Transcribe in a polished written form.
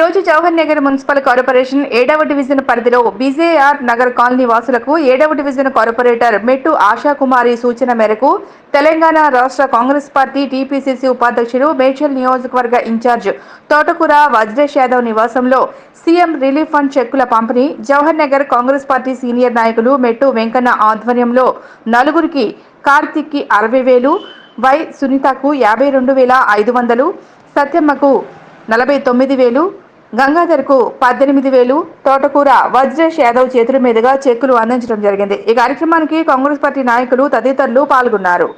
రోజు Jawahar Nagar municipal corporation 7వ division పరిధిలో బీజేఆర్ నగర్ కాలనీ వాసులకు 7వ డివిజన్ కార్పొరేటర్ మెట్టు ఆశాకుమారి సూచన మేరకు తెలంగాణ రాష్ట్ర కాంగ్రెస్ పార్టీ టీపీసీసీ ఉపాధ్యక్షుడు మేడ్చల్ నియోజకవర్గ ఇన్ఛార్జ్ తోటకూర వజ్రేష్ యాదవ్ నివాసంలో సీఎం రిలీఫ్ ఫండ్ చెక్కుల పంపిణీ జవహర్ నగర్ కాంగ్రెస్ పార్టీ సీనియర్ నాయకులు మెట్టు వెంకన్న ఆధ్వర్యంలో నలుగురికి కార్తిక్కి 60,000, వై సునీతకు 52,500, సత్యమ్మకు 49,000, గంగాధర్కు 18,000 తోటకూర వజ్రేష్ యాదవ్ చేతుల మీదుగా చెక్కులు అందించడం జరిగింది. ఈ కార్యక్రమానికి కాంగ్రెస్ పార్టీ నాయకులు తదితరులు పాల్గొన్నారు.